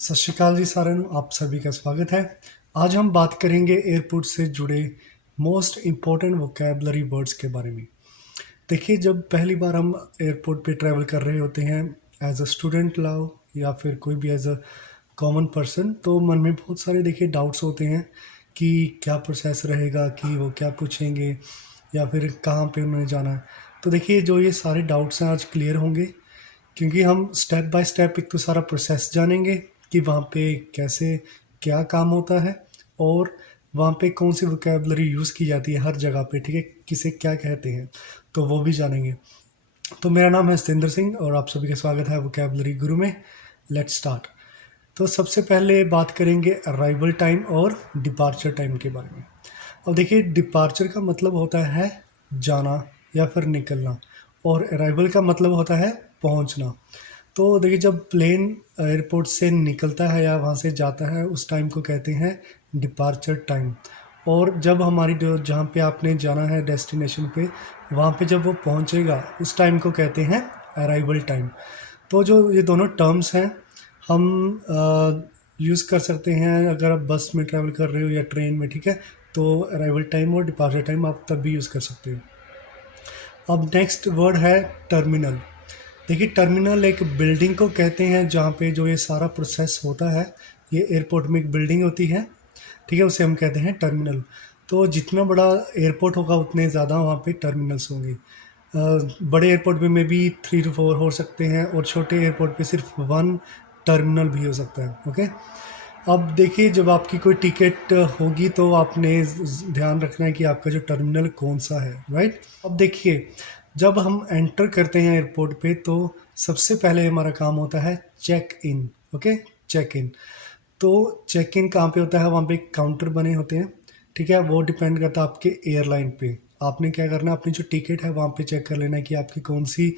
सत श्री अकाल जी साਰਿਆਂ ਨੂੰ आप सभी का स्वागत है। आज हम बात करेंगे एयरपोर्ट से जुड़े मोस्ट इम्पॉर्टेंट वोकेबलरी वर्ड्स के बारे में। देखिए, जब पहली बार हम एयरपोर्ट पे ट्रैवल कर रहे होते हैं एज अ स्टूडेंट लाओ या फिर कोई भी एज अ कॉमन पर्सन, तो मन में बहुत सारे देखिए डाउट्स होते हैं कि क्या प्रोसेस रहेगा, कि वो क्या पूछेंगे या फिर कहाँ पे उन्हें जाना है। तो देखिए, जो ये सारे डाउट्स हैं आज क्लियर होंगे, क्योंकि हम स्टेप बाय स्टेप एक तो सारा प्रोसेस जानेंगे कि वहाँ पे कैसे क्या काम होता है और वहाँ पे कौन सी वोकेबलरी यूज़ की जाती है हर जगह पे, ठीक है, किसे क्या कहते हैं, तो वो भी जानेंगे। तो मेरा नाम है सतेंद्र सिंह और आप सभी का स्वागत है वोकेबलरी गुरु में। Let's start. तो सबसे पहले बात करेंगे अराइवल टाइम और डिपार्चर टाइम के बारे में। अब देखिए, डिपार्चर का मतलब होता है जाना या फिर निकलना, और अराइवल का मतलब होता है पहुंचना। तो देखिए, जब प्लेन एयरपोर्ट से निकलता है या वहाँ से जाता है उस टाइम को कहते हैं डिपार्चर टाइम। और जब हमारी जो जहाँ पे आपने जाना है डेस्टिनेशन पे, वहाँ पे जब वो पहुँचेगा उस टाइम को कहते हैं अराइवल टाइम। तो जो ये दोनों टर्म्स हैं हम यूज़ कर सकते हैं अगर आप बस में ट्रैवल कर रहे हो या ट्रेन में, ठीक है। तो अराइवल टाइम और डिपार्चर टाइम आप तब भी यूज़ कर सकते हो। अब नेक्स्ट वर्ड है टर्मिनल। देखिए, टर्मिनल एक बिल्डिंग को कहते हैं जहाँ पे जो ये सारा प्रोसेस होता है। ये एयरपोर्ट में एक बिल्डिंग होती है, ठीक है, उसे हम कहते हैं टर्मिनल। तो जितना बड़ा एयरपोर्ट होगा उतने ज़्यादा वहाँ पे टर्मिनल्स होंगे। बड़े एयरपोर्ट में भी 3 to 4 हो सकते हैं और छोटे एयरपोर्ट पे सिर्फ 1 टर्मिनल भी हो सकता है। ओके, अब देखिए, जब आपकी कोई टिकट होगी तो आपने ध्यान रखना है कि आपका जो टर्मिनल कौन सा है, राइट। अब देखिए, जब हम एंटर करते हैं एयरपोर्ट पे तो सबसे पहले हमारा काम होता है check in. Okay, check in. तो चेक इन कहाँ पे होता है? वहाँ पे काउंटर बने होते हैं, ठीक है। वो डिपेंड करता है आपके एयरलाइन पे। आपने क्या करना है, अपनी जो टिकट है वहाँ पे चेक कर लेना है कि आपकी कौन सी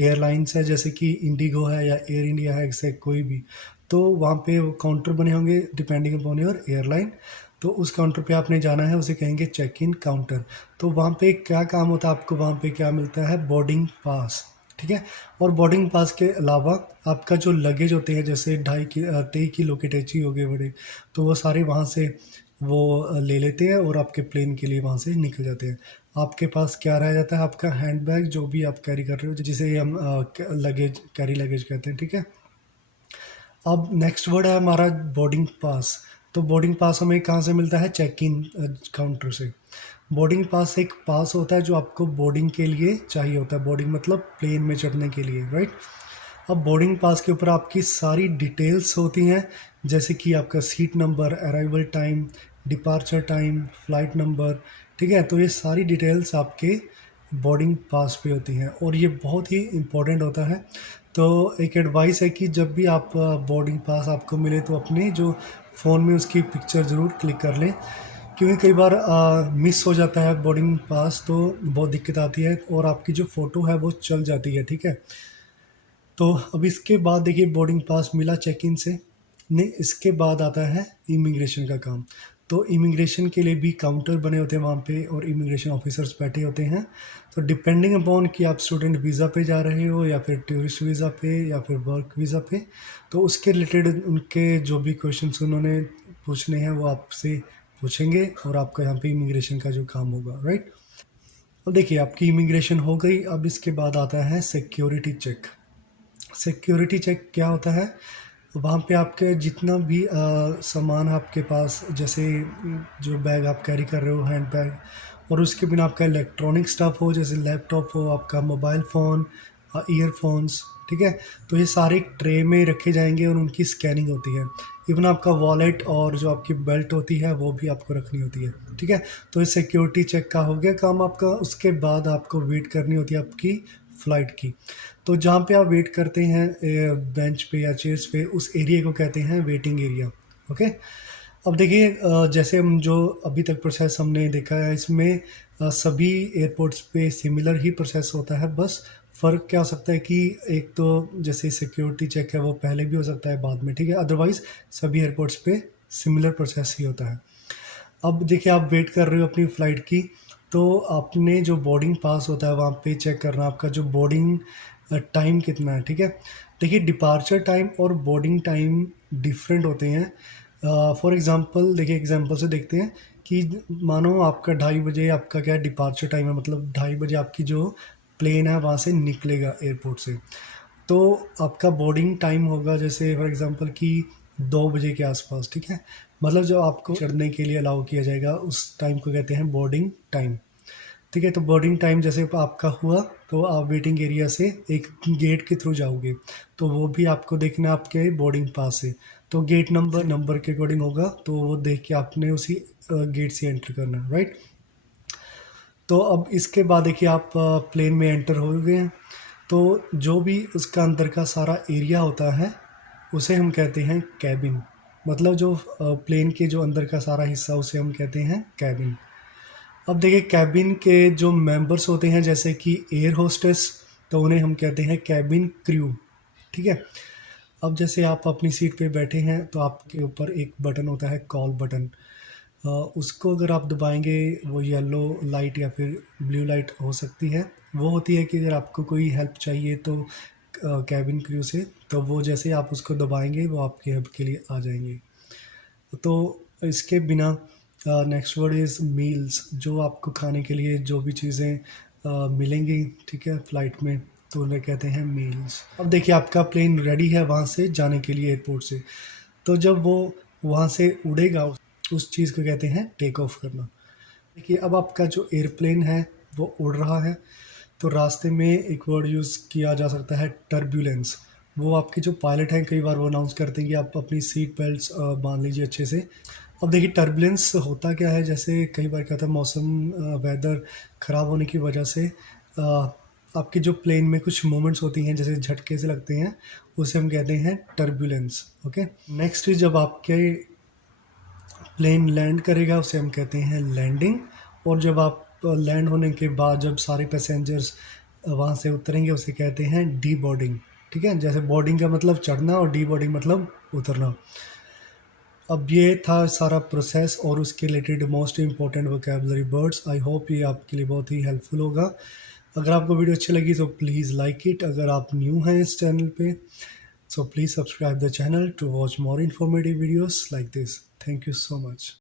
एयरलाइंस है, जैसे कि इंडिगो है या एयर इंडिया है, ऐसे कोई भी। तो वहाँ पे वो काउंटर बने होंगे डिपेंडिंग अपॉन योर एयरलाइन। तो उस काउंटर पे आपने जाना है, उसे कहेंगे चेक इन काउंटर। तो वहाँ पे क्या काम होता है, आपको वहाँ पे क्या मिलता है? बोर्डिंग पास, ठीक है। और बोर्डिंग पास के अलावा आपका जो लगेज होते हैं, जैसे 2.5 किलो के टैची हो गए बड़े, तो वो सारे वहाँ से वो ले लेते हैं और आपके प्लेन के लिए वहाँ से निकल जाते हैं। आपके पास क्या रह जाता है? आपका हैंड बैग, जो भी आप कैरी कर रहे हो, जिसे हम लगेज, कैरी लगेज कहते हैं, ठीक है। अब नेक्स्ट वर्ड है हमारा बोर्डिंग पास। तो बोर्डिंग पास हमें कहाँ से मिलता है? चेक इन काउंटर से। बोर्डिंग पास एक पास होता है जो आपको बोर्डिंग के लिए चाहिए होता है। बोर्डिंग मतलब प्लेन में चढ़ने के लिए, राइट। अब बोर्डिंग पास के ऊपर आपकी सारी डिटेल्स होती हैं, जैसे कि आपका seat number, arrival time, departure time, flight number, ठीक है। तो ये सारी डिटेल्स आपके बोर्डिंग पास पे होती हैं और ये बहुत ही इम्पोर्टेंट होता है। तो एक एडवाइस है कि जब भी आप बोर्डिंग पास आपको मिले तो अपने जो फ़ोन में उसकी पिक्चर ज़रूर क्लिक कर लें, क्योंकि कई बार मिस हो जाता है बोर्डिंग पास तो बहुत दिक्कत आती है और आपकी जो फ़ोटो है वो चल जाती है, ठीक है। तो अब इसके बाद देखिए, बोर्डिंग पास मिला चेक इन से, नहीं, इसके बाद आता है इमिग्रेशन का काम। तो इमिग्रेशन के लिए भी काउंटर बने होते हैं वहाँ पे और इमिग्रेशन ऑफिसर्स बैठे होते हैं। तो डिपेंडिंग अपॉन कि आप स्टूडेंट वीज़ा पे जा रहे हो या फिर टूरिस्ट वीज़ा पे या फिर वर्क वीज़ा पे, तो उसके रिलेटेड उनके जो भी क्वेश्चंस उन्होंने पूछने हैं वो आपसे पूछेंगे और आपका यहाँ पे इमिग्रेशन का जो काम होगा, राइट। और देखिए, आपकी इमिग्रेशन हो गई। अब इसके बाद आता है सिक्योरिटी चेक। सिक्योरिटी चेक क्या होता है? वहाँ पे आपके जितना भी सामान आपके पास, जैसे जो बैग आप कैरी कर रहे हो, हैंड बैग, और उसके बिना आपका इलेक्ट्रॉनिक स्टफ़ हो, जैसे लैपटॉप हो, आपका मोबाइल फ़ोन, ईयरफोन्स, ठीक है। तो ये सारे एक ट्रे में रखे जाएंगे और उनकी स्कैनिंग होती है। इवन आपका वॉलेट और जो आपकी बेल्ट होती है वो भी आपको रखनी होती है, ठीक है। तो ये सिक्योरिटी चेक का हो गया काम आपका। उसके बाद आपको वेट करनी होती है आपकी फ़्लाइट की। तो जहाँ पे आप वेट करते हैं बेंच पे या चेयर्स पे, उस एरिया को कहते हैं वेटिंग एरिया। ओके, अब देखिए, जैसे हम जो अभी तक प्रोसेस हमने देखा है, इसमें सभी एयरपोर्ट्स पे सिमिलर ही प्रोसेस होता है। बस फ़र्क क्या हो सकता है कि एक तो जैसे सिक्योरिटी चेक है वो पहले भी हो सकता है बाद में, ठीक है। अदरवाइज़ सभी एयरपोर्ट्स पे सिमिलर प्रोसेस ही होता है। अब देखिए, आप वेट कर रहे हो अपनी फ़्लाइट की, तो आपने जो बोर्डिंग पास होता है वहाँ पे चेक करना आपका जो बोर्डिंग टाइम कितना है, ठीक है। देखिए डिपार्चर टाइम और बोर्डिंग टाइम डिफरेंट होते हैं। फॉर एग्जांपल देखिए एग्जांपल से देखते हैं कि मानो आपका 2:30 बजे आपका क्या डिपार्चर टाइम है, मतलब 2:30 बजे आपकी जो प्लेन है वहाँ से निकलेगा एयरपोर्ट से। तो आपका बोर्डिंग टाइम होगा जैसे फॉर एग्जांपल कि 2 बजे के आसपास, ठीक है। मतलब जब आपको चढ़ने के लिए अलाउ किया जाएगा उस टाइम को कहते हैं बोर्डिंग टाइम, ठीक है। तो बोर्डिंग टाइम जैसे आपका हुआ तो आप वेटिंग एरिया से एक गेट के थ्रू जाओगे, तो वो भी आपको देखना है आपके बोर्डिंग पास से। तो गेट नंबर के अकॉर्डिंग होगा, तो वो देख के आपने उसी गेट से एंटर करना है, राइट। तो अब इसके बाद देखिए आप प्लेन में एंटर हो गए हैं, तो जो भी उसका अंदर का सारा एरिया होता है उसे हम कहते हैं कैबिन। मतलब जो प्लेन के जो अंदर का सारा हिस्सा उसे हम कहते हैं कैबिन। अब देखिए कैबिन के जो मेंबर्स होते हैं जैसे कि एयर होस्टेस, तो उन्हें हम कहते हैं कैबिन क्रू, ठीक है। अब जैसे आप अपनी सीट पे बैठे हैं तो आपके ऊपर एक बटन होता है कॉल बटन। उसको अगर आप दबाएंगे वो येलो लाइट या फिर ब्लू लाइट हो सकती है। वो होती है कि अगर आपको कोई हेल्प चाहिए तो कैबिन क्रू से, तो वो जैसे आप उसको दबाएंगे वो आपकी हेल्प के लिए आ जाएंगे। तो इसके बिना नेक्स्ट वर्ड इज़ मील्स, जो आपको खाने के लिए जो भी चीज़ें मिलेंगी, ठीक है, फ़्लाइट में, तो उन्हें कहते हैं मील्स। अब देखिए आपका प्लेन रेडी है वहाँ से जाने के लिए एयरपोर्ट से, तो जब वो वहाँ से उड़ेगा उस चीज़ को कहते हैं टेक ऑफ करना। देखिए अब आपका जो एयरप्लेन है वो उड़ रहा है, तो रास्ते में एक वर्ड यूज़ किया जा सकता है टर्बुलेंस। वो आपके जो पायलट हैं कई बार वो अनाउंस करते हैं कि आप अपनी सीट बेल्ट्स बांध लीजिए अच्छे से। अब देखिए टर्बुलेंस होता क्या है, जैसे कई बार क्या होता है मौसम वेदर ख़राब होने की वजह से आपके जो प्लेन में कुछ मूवमेंट्स होती हैं जैसे झटके से लगते हैं, उसे हम कहते हैं टर्बुलेंस, ओके। नेक्स्ट जब आपके प्लेन लैंड करेगा उसे हम कहते हैं लैंडिंग। और जब आप लैंड होने के बाद जब सारे पैसेंजर्स वहाँ से उतरेंगे उसे कहते हैं डी बोर्डिंग, ठीक है। जैसे बोर्डिंग का मतलब चढ़ना और डी बोर्डिंग मतलब उतरना। अब ये था सारा प्रोसेस और उसके related most important vocabulary words. I hope ये आपके लिए बहुत ही हेल्पफुल होगा। अगर आपको वीडियो अच्छी लगी तो प्लीज़ लाइक इट। अगर आप न्यू हैं इस चैनल पे so please subscribe the channel to watch more informative videos like this. Thank you so much.